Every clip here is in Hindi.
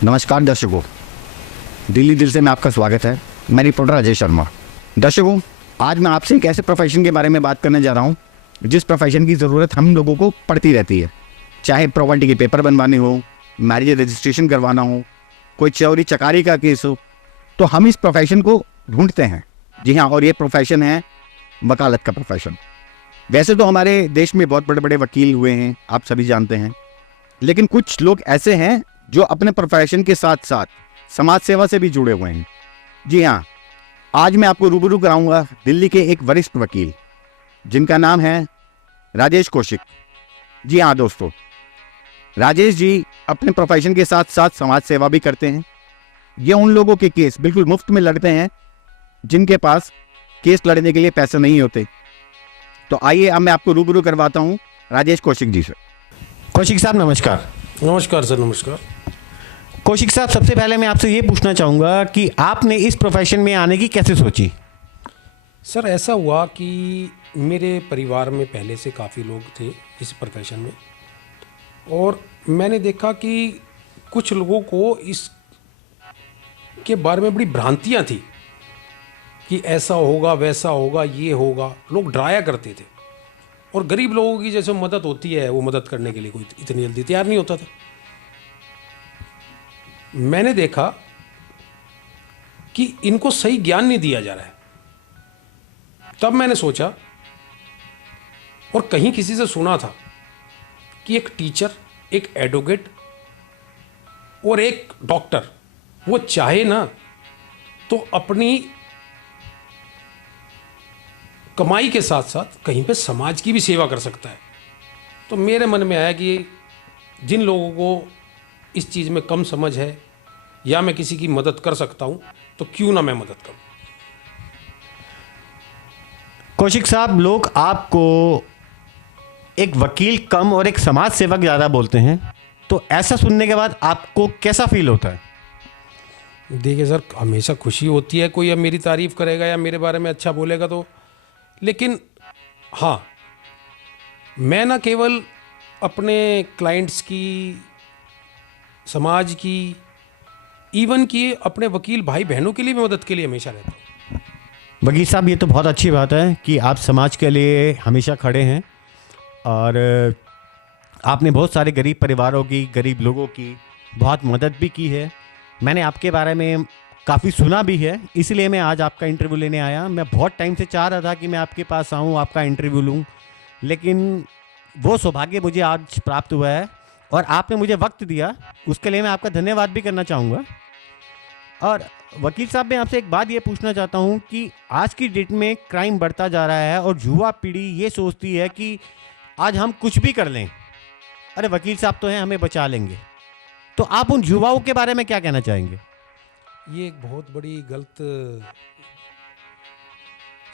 नमस्कार दर्शकों, दिल्ली दिल से मैं आपका स्वागत है। मैं रिपोर्टर अजय शर्मा। दर्शकों, आज मैं आपसे एक ऐसे प्रोफेशन के बारे में बात करने जा रहा हूँ जिस प्रोफेशन की ज़रूरत हम लोगों को पड़ती रहती है। चाहे प्रॉपर्टी के पेपर बनवाने हो, मैरिज रजिस्ट्रेशन करवाना हो, कोई चोरी चकारी का केस हो, तो हम इस प्रोफेशन को ढूंढते हैं। जी हाँ, और ये प्रोफेशन है वकालत का प्रोफेशन। वैसे तो हमारे देश में बहुत बड़े बड़े वकील हुए हैं, आप सभी जानते हैं, लेकिन कुछ लोग ऐसे हैं जो अपने प्रोफेशन के साथ साथ समाज सेवा से भी जुड़े हुए हैं। जी हाँ, आज मैं आपको रूबरू कराऊंगा दिल्ली के एक वरिष्ठ वकील जिनका नाम है राजेश कौशिक। जी हाँ दोस्तों, राजेश जी अपने प्रोफेशन के साथ साथ समाज सेवा भी करते हैं। ये उन लोगों के केस बिल्कुल मुफ्त में लड़ते हैं जिनके पास केस लड़ने के लिए पैसे नहीं होते। तो आइए अब मैं आपको रूबरू करवाता हूँ राजेश कौशिक जी से। कौशिक साहब नमस्कार। नमस्कार सर, नमस्कार। कौशिक साहब, सबसे पहले मैं आपसे ये पूछना चाहूँगा कि आपने इस प्रोफेशन में आने की कैसे सोची? सर ऐसा हुआ कि मेरे परिवार में पहले से काफ़ी लोग थे इस प्रोफेशन में, और मैंने देखा कि कुछ लोगों को इस के बारे में बड़ी भ्रांतियाँ थी कि ऐसा होगा, वैसा होगा, ये होगा। लोग डराया करते थे, और गरीब लोगों की जैसे मदद होती है वो मदद करने के लिए कोई इतनी जल्दी तैयार नहीं होता था। मैंने देखा कि इनको सही ज्ञान नहीं दिया जा रहा है। तब मैंने सोचा, और कहीं किसी से सुना था कि एक टीचर, एक एडवोकेट और एक डॉक्टर, वो चाहे ना तो अपनी कमाई के साथ साथ कहीं पे समाज की भी सेवा कर सकता है। तो मेरे मन में आया कि जिन लोगों को इस चीज़ में कम समझ है या मैं किसी की मदद कर सकता हूं, तो क्यों ना मैं मदद करूं। कौशिक साहब, लोग आपको एक वकील कम और एक समाज सेवक ज़्यादा बोलते हैं, तो ऐसा सुनने के बाद आपको कैसा फील होता है? देखिए सर, हमेशा खुशी होती है कोई अब मेरी तारीफ़ करेगा या मेरे बारे में अच्छा बोलेगा तो, लेकिन हाँ, मैं ना केवल अपने क्लाइंट्स की, समाज की, इवन कि अपने वकील भाई बहनों के लिए भी मदद के लिए हमेशा रहता हूँ। वकील साहब, ये तो बहुत अच्छी बात है कि आप समाज के लिए हमेशा खड़े हैं, और आपने बहुत सारे गरीब परिवारों की, गरीब लोगों की बहुत मदद भी की है। मैंने आपके बारे में काफ़ी सुना भी है, इसलिए मैं आज आपका इंटरव्यू लेने आया। मैं बहुत टाइम से चाह रहा था कि मैं आपके पास आऊँ, आपका इंटरव्यू लूँ, लेकिन वो सौभाग्य मुझे आज प्राप्त हुआ है, और आपने मुझे वक्त दिया, उसके लिए मैं आपका धन्यवाद भी करना चाहूँगा। और वकील साहब, मैं आपसे एक बात ये पूछना चाहता हूँ कि आज की डेट में क्राइम बढ़ता जा रहा है और युवा पीढ़ी ये सोचती है कि आज हम कुछ भी कर लें, अरे वकील साहब तो हैं, हमें बचा लेंगे। तो आप उन युवाओं के बारे में क्या कहना चाहेंगे? ये एक बहुत बड़ी गलत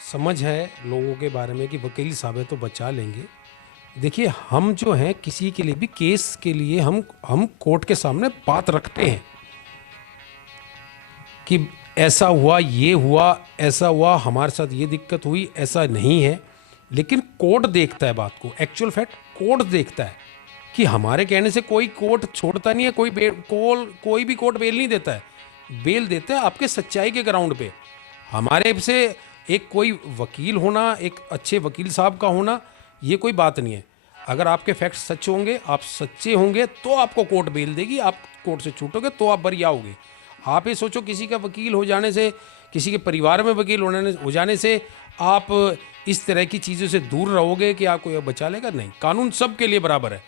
समझ है लोगों के बारे में कि वकील साहब है तो बचा लेंगे। देखिए, हम जो हैं किसी के लिए भी केस के लिए हम कोर्ट के सामने बात रखते हैं कि ऐसा हुआ, ये हुआ, ऐसा हुआ, हमारे साथ ये दिक्कत हुई, ऐसा नहीं है। लेकिन कोर्ट देखता है बात को, एक्चुअल फैक्ट कोर्ट देखता है कि हमारे कहने से कोई कोर्ट छोड़ता नहीं है, कोई भी कोर्ट बेल नहीं देता है। बेल देता है आपके सच्चाई के ग्राउंड पे। हमारे से एक कोई वकील होना, एक अच्छे वकील साहब का होना, ये कोई बात नहीं है। अगर आपके फैक्ट्स सच होंगे, आप सच्चे होंगे, तो आपको कोर्ट बेल देगी। आप कोर्ट से छूटोगे तो आप बरी आओगे। आप ये सोचो किसी का वकील हो जाने से, किसी के परिवार में वकील हो जाने से आप इस तरह की चीज़ों से दूर रहोगे कि आपको यह बचा लेगा, नहीं। कानून सबके लिए बराबर है।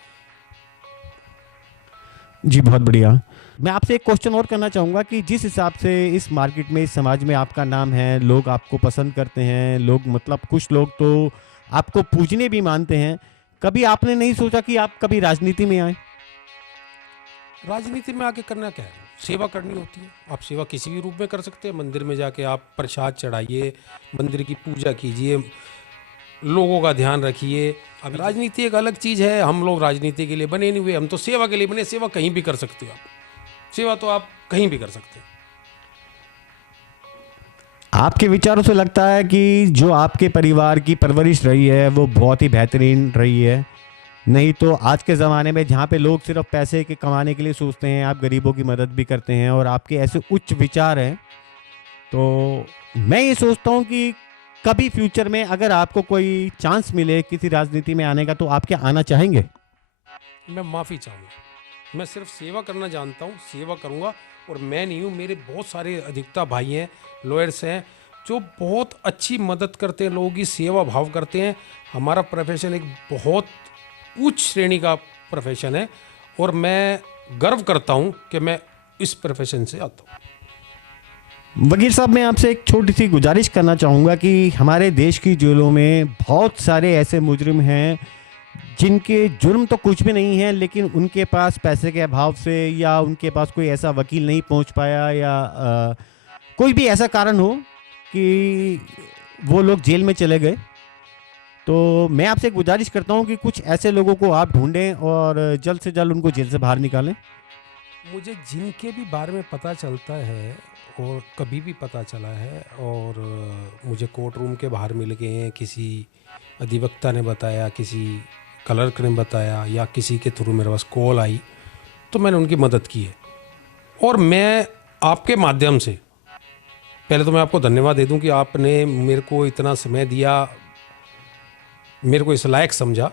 जी, बहुत बढ़िया। मैं आपसे एक क्वेश्चन और करना चाहूँगा कि जिस हिसाब से इस मार्केट में, इस समाज में आपका नाम है, लोग आपको पसंद करते हैं, लोग मतलब कुछ लोग तो आपको पूजने भी मानते हैं, कभी आपने नहीं सोचा कि आप कभी राजनीति में आए? राजनीति में आके करना क्या है? सेवा करनी होती है। आप सेवा किसी भी रूप में कर सकते हैं। मंदिर में जाके आप प्रसाद चढ़ाइए, मंदिर की पूजा कीजिए, लोगों का ध्यान रखिए। अब राजनीति एक अलग चीज़ है। हम लोग राजनीति के लिए बने नहीं हुए, हम तो सेवा के लिए बने। सेवा कहीं भी कर सकते हो आप, सेवा तो आप कहीं भी कर सकते हैं। आपके विचारों से लगता है कि जो आपके परिवार की परवरिश रही है वो बहुत ही बेहतरीन रही है, नहीं तो आज के ज़माने में जहाँ पे लोग सिर्फ पैसे के कमाने के लिए सोचते हैं, आप गरीबों की मदद भी करते हैं और आपके ऐसे उच्च विचार हैं, तो मैं ये सोचता हूँ कि कभी फ्यूचर में अगर आपको कोई चांस मिले किसी राजनीति में आने का, तो आप क्या आना चाहेंगे? मैं माफ़ी चाहूँगा। मैं सिर्फ सेवा करना जानता हूँ, सेवा करूँगा। और मैं नहीं हूँ, मेरे बहुत सारे अधिकता भाई हैं, लॉयर्स हैं, जो बहुत अच्छी मदद करते हैं, लोगों की सेवा भाव करते हैं। हमारा प्रोफेशन एक बहुत उच्च श्रेणी का प्रोफेशन है और मैं गर्व करता हूँ कि मैं इस प्रोफेशन से आता हूँ। वकील साहब, मैं आपसे एक छोटी सी गुजारिश करना चाहूँगा कि हमारे देश की जेलों में बहुत सारे ऐसे मुजरिम हैं जिनके जुर्म तो कुछ भी नहीं है, लेकिन उनके पास पैसे के अभाव से या उनके पास कोई ऐसा वकील नहीं पहुंच पाया या कोई भी ऐसा कारण हो कि वो लोग जेल में चले गए, तो मैं आपसे गुजारिश करता हूं कि कुछ ऐसे लोगों को आप ढूंढें और जल्द से जल्द उनको जेल से बाहर निकालें। मुझे जिनके भी बारे में पता चलता है और कभी भी पता चला है और मुझे कोर्ट रूम के बाहर मिल गए हैं, किसी अधिवक्ता ने बताया, किसी क्लर्क ने बताया या किसी के थ्रू मेरे पास कॉल आई, तो मैंने उनकी मदद की है। और मैं आपके माध्यम से पहले तो मैं आपको धन्यवाद दे दूं कि आपने मेरे को इतना समय दिया, मेरे को इस लायक समझा।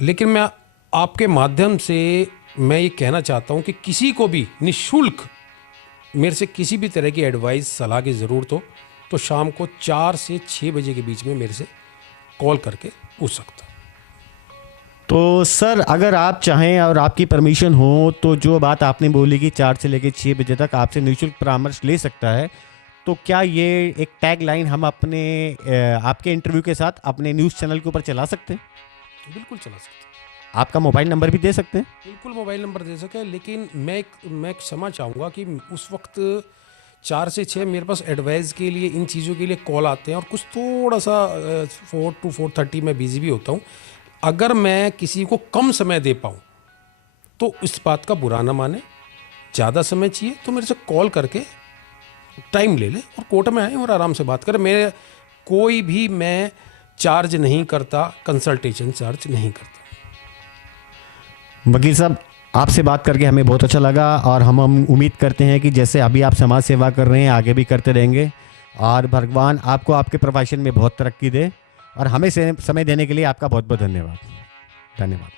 लेकिन मैं आपके माध्यम से मैं ये कहना चाहता हूं कि किसी को भी निःशुल्क मेरे से किसी भी तरह की एडवाइस, सलाह की ज़रूरत हो तो शाम को 4 से 6 बजे के बीच में मेरे से कॉल करके पूछ सकता। तो सर, अगर आप चाहें और आपकी परमिशन हो तो जो बात आपने बोली कि 4 से लेकर 6 बजे तक आपसे निःशुल्क परामर्श ले सकता है, तो क्या ये एक टैग लाइन हम अपने आपके इंटरव्यू के साथ अपने न्यूज़ चैनल के ऊपर चला सकते हैं? बिल्कुल चला सकते हैं। आपका मोबाइल नंबर भी दे सकते हैं? बिल्कुल मोबाइल नंबर दे सके, लेकिन मैं क्षमा चाहूँगा कि उस वक्त 4 से 6 मेरे पास एडवाइस के लिए, इन चीज़ों के लिए कॉल आते हैं और कुछ थोड़ा सा 4 to 4:30 मैं बिजी भी होता हूँ। अगर मैं किसी को कम समय दे पाऊँ तो इस बात का बुरा ना माने। ज़्यादा समय चाहिए तो मेरे से कॉल करके टाइम ले ले और कोर्ट में आए और आराम से बात करें। मेरे कोई भी मैं चार्ज नहीं करता, कंसल्टेशन चार्ज नहीं करता। वकील साहब, आपसे बात करके हमें बहुत अच्छा लगा और हम उम्मीद करते हैं कि जैसे अभी आप समाज सेवा कर रहे हैं आगे भी करते रहेंगे और भगवान आपको आपके प्रोफेशन में बहुत तरक्की दे। और हमें समय देने के लिए आपका बहुत बहुत धन्यवाद। धन्यवाद।